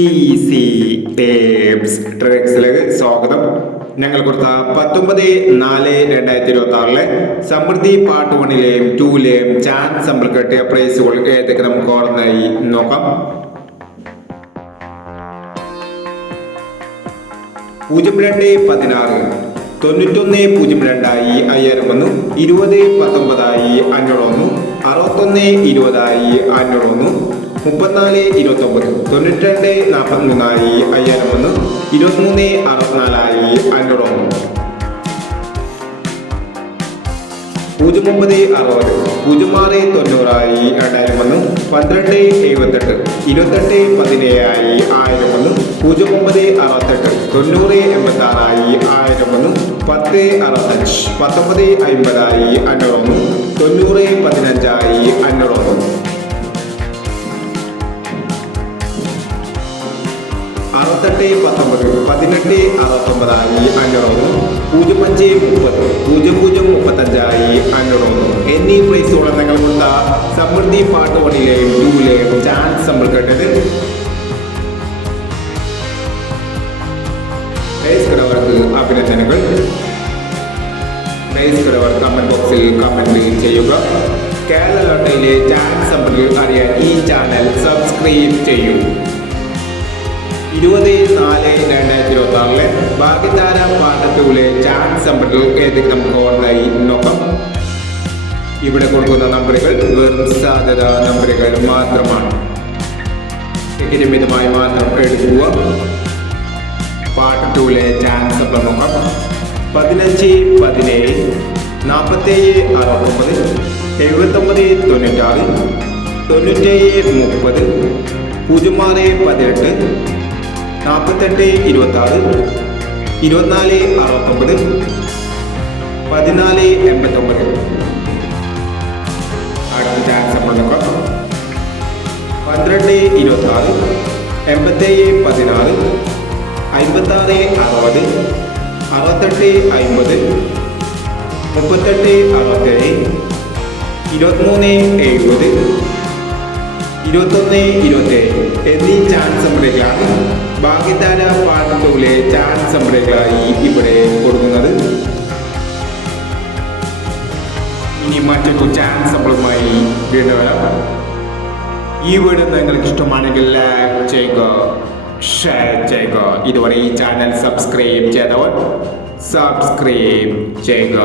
Easy tips ട്രിക്സിലേക്ക് സ്വാഗതം. ഞങ്ങൾ കൊടുത്ത 19/4/2026 സമൃദ്ധി പാർട്ട് 1ലെയും 2ലെയും ചാൻസ് നമ്മൾ കിട്ടിയ പ്രൈസുകൾ ഏതൊക്കെ നമുക്ക് ഓർമ്മയായി നോക്കാം. 02/16 91/02 5000 വന്നു. 20/19 500 വന്നു. 61/20 500 വന്നു. 34/29 92/43 5000 വന്നു. 23/64 500 വന്നു. 09/60 06/90 2000 വന്നു. 12/78 28/17 1000 വന്നു. 09/68 90/86 1000 വന്നു. 10/65 19/50 500 വന്നു. 90/15 500 വന്നു. 68/19 18/69 500 വന്നു. 05/30 00/35 500 വന്നു. എന്നീ പ്രൈസുകൾ നിങ്ങൾ കൊടുത്ത സമൃദ്ധി പാർട്ട് 1ലെയും 2ലെയും ചാൻസ് നമ്മൾ കേട്ടത്. പ്രൈസ് അഭിനന്ദനങ്ങൾ. പ്രൈസ് കമന്റ് ബോക്സിൽ കമന്റ് ചെയ്യുക. കേരള ലോട്ടറിയിലെ ചാൻസ് നമ്മൾ അറിയാൻ ഈ ചാനൽ സബ്സ്ക്രൈബ് ചെയ്യൂ. 20/4/2026 ഭാഗ്യധാര പാർട്ട് 2ലെ ചാൻസ് നമ്പറുകൾ ഏതൊക്കെ നമുക്ക് ഓർമ്മയായി നോക്കാം. ഇവിടെ കൊടുക്കുന്ന നമ്പറുകൾ വെറും സാധ്യത നമ്പറുകൾ മാത്രമാണ്. ടിക്കറ്റ് മിതമായി മാത്രം എടുക്കുക. പാർട്ട് 2ലെ ചാൻസ് നമ്പർ നോക്കാം. 15 17 47 69 79 96 97 30 06 18 48 26 24 69 14 89. അടുത്ത ചാൻസ് നമ്മൾ നോക്കാം. 12 26 87 16 56 60 68 50 38 67 23 70 21 27 എന്നീ ചാൻസ് നമ്പറുകളാണ് ഭാഗ്യധാര പാർട്ട് 2ലെ ചാൻസ് നമ്പറുകളായി ഇവിടെ കൊടുക്കുന്നത്. ഇനി മറ്റൊരു ചാൻസ് നമ്പറുമായി വീണ്ടും വരാം. ഈ വീഡിയോ നിങ്ങൾക്ക് ഇഷ്ടമാണെങ്കിൽ ലൈക്ക് ചെയ്യുക, ഷെയർ ചെയ്യുക. ഇതുവരെ ഈ ചാനൽ സബ്സ്ക്രൈബ് ചെയ്തവർ സബ്സ്ക്രൈബ് ചെയ്യുക.